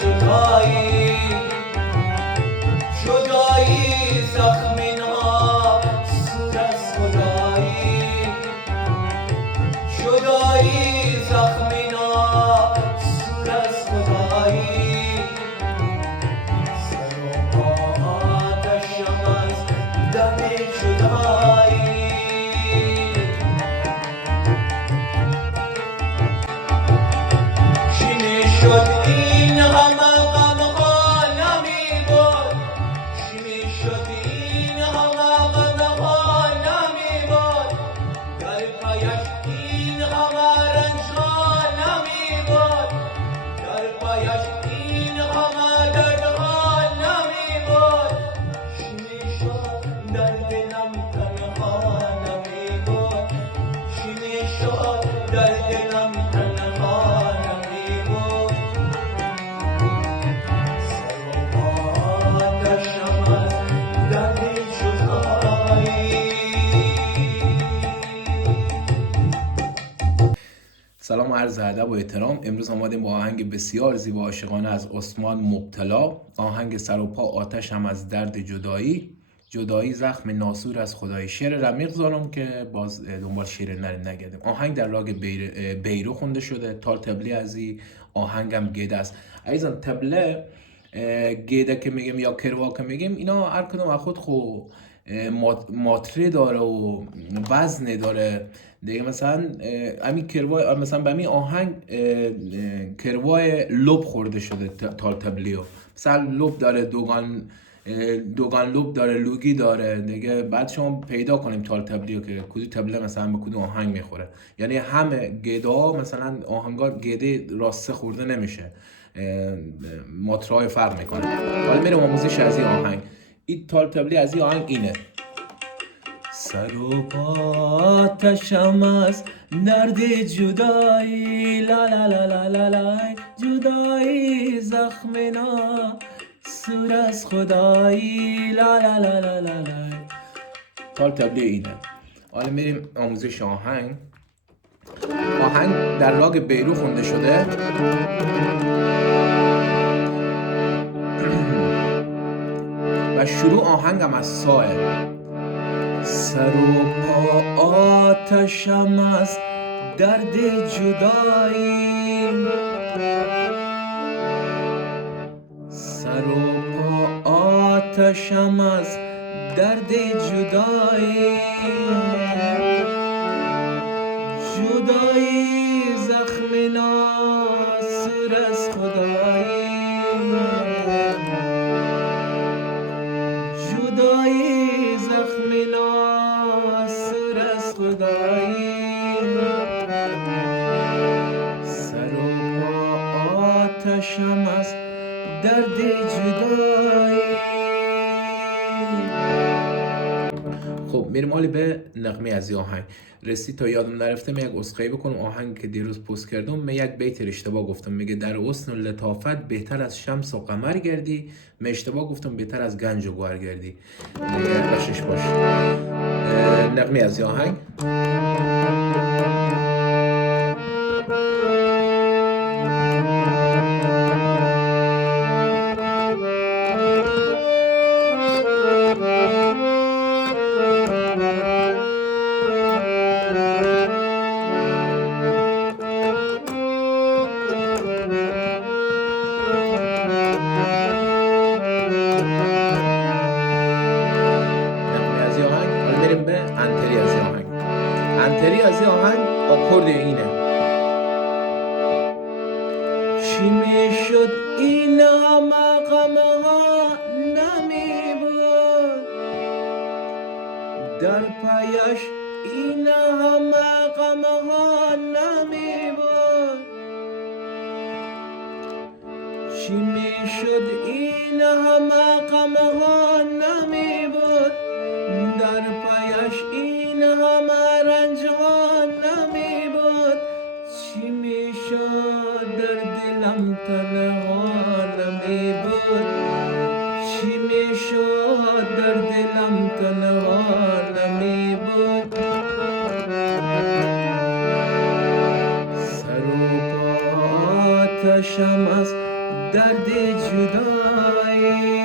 جدایی جدایی زخمنا سور از خدایی جدایی زخمنا سور از خدایی سر و پا آتشم از درد جدایی شد این همه غمها نمی بود چی می شد این همه غمها نمی بود در پایش این همه رنجها نمی بود در پایش این همه دردها نمی بود چی می شد در دلم تنها نمی بود چی می شد در دلم تنها نمی بود سلام و عرض ادب و احترام. امروز آمدیم با آهنگ بسیار زیبا عاشقانه از عثمان مبتلا. آهنگ سر و پا آتش هم از درد جدایی، جدایی زخم ناسور از خدای. شعر رمیق زارم که باز دنبال شعر نگردیم. آهنگ در راگ بیرو خونده شده. تال تبله ازی آهنگم گیده است. عزیزان تبله گیده که میگیم یا کروا که میگیم، اینا هر کدوم از خود ماتره داره و وزن داره دیگه. مثلا همین کروای، مثلا به همین آهنگ کروای لب خورده شده تال تبلیو. مثلا لب داره، دوگان لب داره، لوگی داره دیگه. بعد شما پیدا کنیم تال تبلیو که کدوم تبله مثلا به کدوم آهنگ میخوره. یعنی همه گیده ها مثلا آهنگا گیده راسته خورده نمیشه، ماترهای فرق میکنه. حالا میرم آموزش از این آهنگ. این تال تبلی از این آهنگ اینه: سر و پا آتشم از درد جدایی، لا لا لا لا لا لا، جدایی زخمنا سور از خدایی، لا لا لا لا لا لا. تال تبلی اینه. حالا میریم آموزش آهنگ. آهنگ در راگ بیرو خونده شده. و شروع آهنگم از ساه. سر و پا آتشم از درد جدایی، سر و پا آتشم از درد جدایی، جدایی زخم ناسور از خدایی، جدایی زخم ناسور از خدایی، سر و پا آتشم از درد جدایی. خب میریم حالی به نغمه از این آهنگ. رسید تا یادم نرفته یک اسخایی بکنم. آهنگ که دیروز پست کردم من یک بیت اشتباه گفتم. میگه در حسن و لطافت بهتر از شمس و قمر گردی. من اشتباه گفتم بهتر از گنج و گوهر گردی. دیگه بخشش باش. نغمه از این آهنگ. انتری از این آهنگ آکورد اینه: چی میشد این همه غمها نمی بود در پایش این همه غمها نمی بود چی میشد این همه غمها نمی بود در پایش این همه رنجها نمی بود چی میشد در دلم تنها نمی بود چی میشد در دلم تنها نمی بود سر و پا آتشم از درد جدایی